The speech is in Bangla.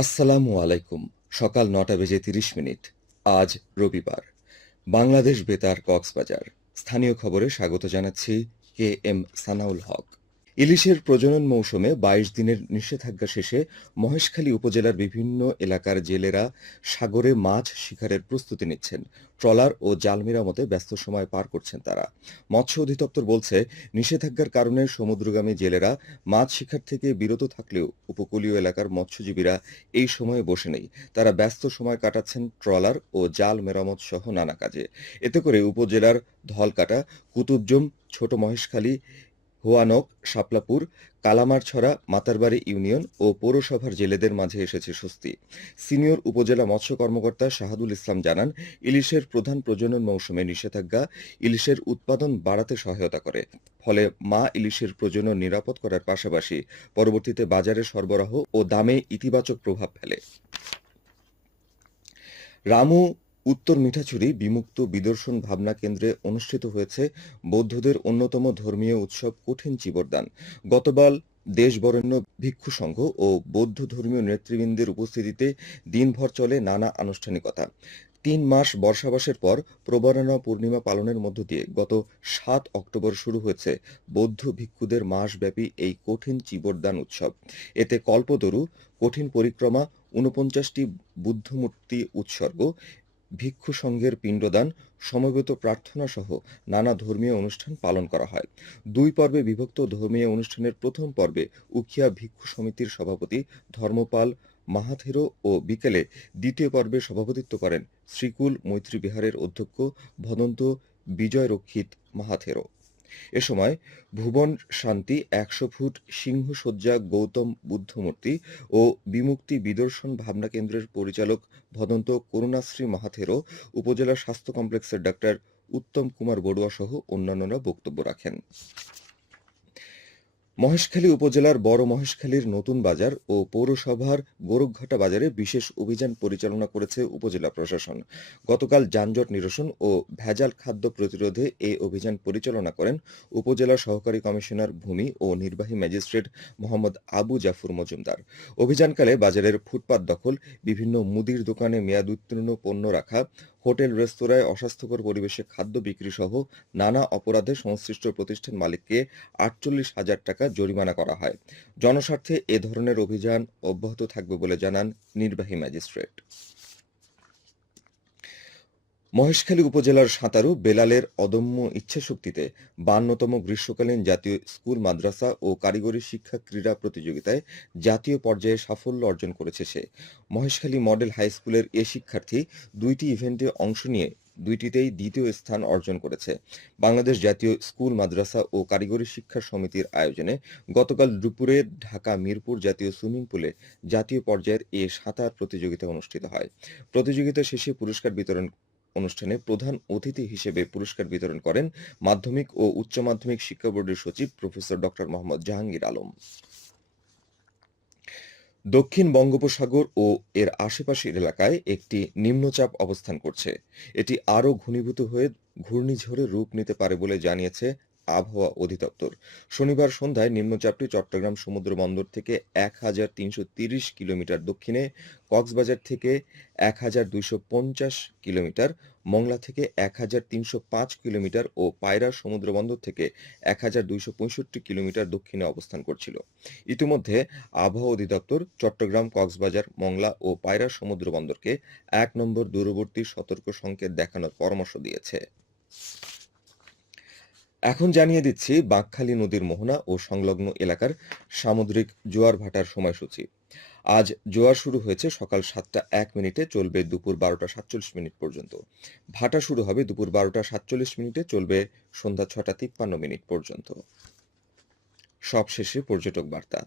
আসসালামু আলাইকুম। সকাল নটা বেজে তিরিশ মিনিট। আজ রবিবার। বাংলাদেশ বেতার কক্সবাজার। স্থানীয় খবরে স্বাগত জানাচ্ছি কে এম সানাউল হক। ইলিশের প্রজনন মৌসুমে বাইশ দিনের নিষেধাজ্ঞা শেষে মহেশখালী উপজেলার বিভিন্ন এলাকার জেলেরা সাগরে মাছ শিকারের প্রস্তুতি নিচ্ছেন। ট্রলার ও জাল মেরামতে ব্যস্ত সময় পার করছেন তারা। মৎস্য অধিদপ্তর বলছে, নিষেধাজ্ঞার কারণে সমুদ্রগামী জেলেরা মাছ শিকার থেকে বিরত থাকলেও উপকূলীয় এলাকার মৎস্যজীবীরা এই সময়ে বসে নেই। তারা ব্যস্ত সময় কাটাচ্ছেন ট্রলার ও জাল মেরামত সহ নানা কাজে। এতে করে উপজেলার ধলকাটা, কুতুবজম, ছোট মহেশখালী হোয়ানক, শাপলাপুর, কালামারছড়া, মাতারবাড়ি ইউনিয়ন ও পৌরসভার জেলেদের মাঝে এসেছে স্বস্তি। সিনিয়র উপজেলা মৎস্য কর্মকর্তা শাহাদুল ইসলাম জানান, ইলিশের প্রধান প্রজনন মৌসুমে নিষেধাজ্ঞা ইলিশের উৎপাদন বাড়াতে সহায়তা করে। ফলে মা ইলিশের প্রজনন নিরাপদ করার পাশাপাশি পরবর্তীতে বাজারে সরবরাহ ও দামে ইতিবাচক প্রভাব ফেলে। রামু উত্তর মিঠাছড়ি বিমুক্ত বিদর্শন ভাবনা কেন্দ্রে অনুষ্ঠিত হয়েছে বৌদ্ধদের অন্যতম ধর্মীয় উৎসব কঠিন চিবরদান। গতকাল দেশবরেণ্য ভিক্ষু সংঘ ও বৌদ্ধ ধর্মীয় নেতৃবৃন্দের উপস্থিতিতে দিনভর চলে নানা আনুষ্ঠানিকতা। তিন মাস বর্ষাবাসের পর প্রবরণা পূর্ণিমা পালনের মধ্য দিয়ে গত সাত অক্টোবর শুরু হয়েছে বৌদ্ধ ভিক্ষুদের মাসব্যাপী এই কঠিন চিবরদান উৎসব। এতে কল্পতরু, কঠিন পরিক্রমা, ঊনপঞ্চাশটি বুদ্ধমূর্তি উৎসর্গ ভিক্ষু সংঘের পিণ্ডদান, সমবেত প্রার্থনা সহ নানা ধর্মীয় অনুষ্ঠান পালন করা হয়। দুই পর্বে বিভক্ত ধর্মীয় অনুষ্ঠানের প্রথম পর্বে উখিয়া ভিক্ষু সমিতির সভাপতি ধর্মপাল মাহাথেরো ও বিকেলে দ্বিতীয় পর্বে সভাপতিত্ব করেন শ্রীকুল মৈত্রী বিহারের অধ্যক্ষ ভদন্ত বিজয় রক্ষিত মাহাথেরো এ সময় ভুবন শান্তি একশো ফুট সিংহসজ্জা গৌতম বুদ্ধমূর্তি ও বিমুক্তি বিদর্শন ভাবনা কেন্দ্রের পরিচালক ভদন্ত করুণাশ্রী মাহাথেরো উপজেলা স্বাস্থ্য কমপ্লেক্সের ডাক্তার উত্তম কুমার বড়ুয়া সহ অন্যান্যরা বক্তব্য রাখেন। মহেশখালী উপজেলার বড় মহেশখালীর নতুন বাজার ও পৌরসভার গোরখঘাটা বাজারে বিশেষ অভিযান পরিচালনা করেছে উপজেলা প্রশাসন। গতকাল যানজট নিরসন ও ভেজাল খাদ্য প্রতিরোধে এই অভিযান পরিচালনা করেন উপজেলা সহকারী কমিশনার ভূমি ও নির্বাহী ম্যাজিস্ট্রেট মোহাম্মদ আবু জাফর মজুমদার। অভিযানকালে বাজারের ফুটপাত দখল, বিভিন্ন মুদির দোকানে মেয়াদ উত্তীর্ণ পণ্য রাখা হোটেল, রেস্তোরাঁয় অস্বাস্থ্যকর পরিবেশে খাদ্য বিক্রি সহ নানা অপরাধে সংশ্লিষ্ট প্রতিষ্ঠান মালিককে আটচল্লিশ হাজার টাকা জরিমানা করা হয়। জনস্বার্থে এ ধরনের অভিযান অব্যাহত থাকবে বলে জানান নির্বাহী ম্যাজিস্ট্রেট। মহেশখালী উপজেলার সাঁতারু বেলালের অদম্য ইচ্ছাশক্তিতে বান্নতম গ্রীষ্মকালীন জাতীয় স্কুল, মাদ্রাসা ও কারিগরি শিক্ষা ক্রীড়া প্রতিযোগিতায় জাতীয় পর্যায়ে সাফল্য অর্জন করেছে সে। মহেশখালী মডেল হাই স্কুলের এ শিক্ষার্থী দুইটি ইভেন্টে অংশ নিয়ে দুইটিতেই দ্বিতীয় স্থান অর্জন করেছে। বাংলাদেশ জাতীয় স্কুল, মাদ্রাসা ও কারিগরি শিক্ষা সমিতির আয়োজনে গতকাল দুপুরে ঢাকা মিরপুর জাতীয় সুইমিং পুলে জাতীয় পর্যায়ের এ সাঁতার প্রতিযোগিতা অনুষ্ঠিত হয়। প্রতিযোগিতা শেষে পুরস্কার বিতরণ অনুষ্ঠানে প্রধান অতিথি হিসেবে পুরস্কার বিতরণ করেন মাধ্যমিক ও উচ্চ মাধ্যমিক শিক্ষা বোর্ডের সচিব প্রফেসর ডক্টর মোহাম্মদ জাহাঙ্গীর আলম। দক্ষিণ বঙ্গোপসাগর ও এর আশেপাশের এলাকায় একটি নিম্নচাপ অবস্থান করছে। এটি আরও ঘনীভূত হয়ে ঘূর্ণিঝড়ে রূপ নিতে পারে বলে জানিয়েছে আবহাওয়া অধিদপ্তর। শনিবার সন্ধ্যায় নিম্নচাপটি চট্টগ্রাম সমুদ্র বন্দর থেকে এক হাজার তিনশো তিরিশ কিলোমিটার দক্ষিণে, কক্সবাজার থেকে এক হাজার দুইশো পঞ্চাশ কিলোমিটার, মংলা থেকে এক হাজার তিনশো পাঁচ কিলোমিটার ও পায়রা সমুদ্র বন্দর থেকে এক হাজার দুইশো পঁয়ষট্টি কিলোমিটার দক্ষিণে অবস্থান করছিল। ইতিমধ্যে আবহাওয়া অধিদপ্তর চট্টগ্রাম, কক্সবাজার, মংলা ও পায়রা সমুদ্র বন্দরকে এক নম্বর দূরবর্তী সতর্ক সংকেত দেখানোর পরামর্শ দিয়েছে। এখন জানিয়ে দিচ্ছি বাঁকখালী নদীর মোহনা ও সংলগ্ন এলাকার সামুদ্রিক জোয়ার ভাটার সময়সূচি। আজ জোয়ার শুরু হয়েছে সকাল সাতটা এক মিনিটে, চলবে দুপুর বারোটা সাতচল্লিশ মিনিট পর্যন্ত। ভাটা শুরু হবে দুপুর বারোটা সাতচল্লিশ মিনিটে, চলবে সন্ধ্যা ছটা তিপ্পান্ন মিনিট পর্যন্ত। সবশেষে পর্যটক বার্তা।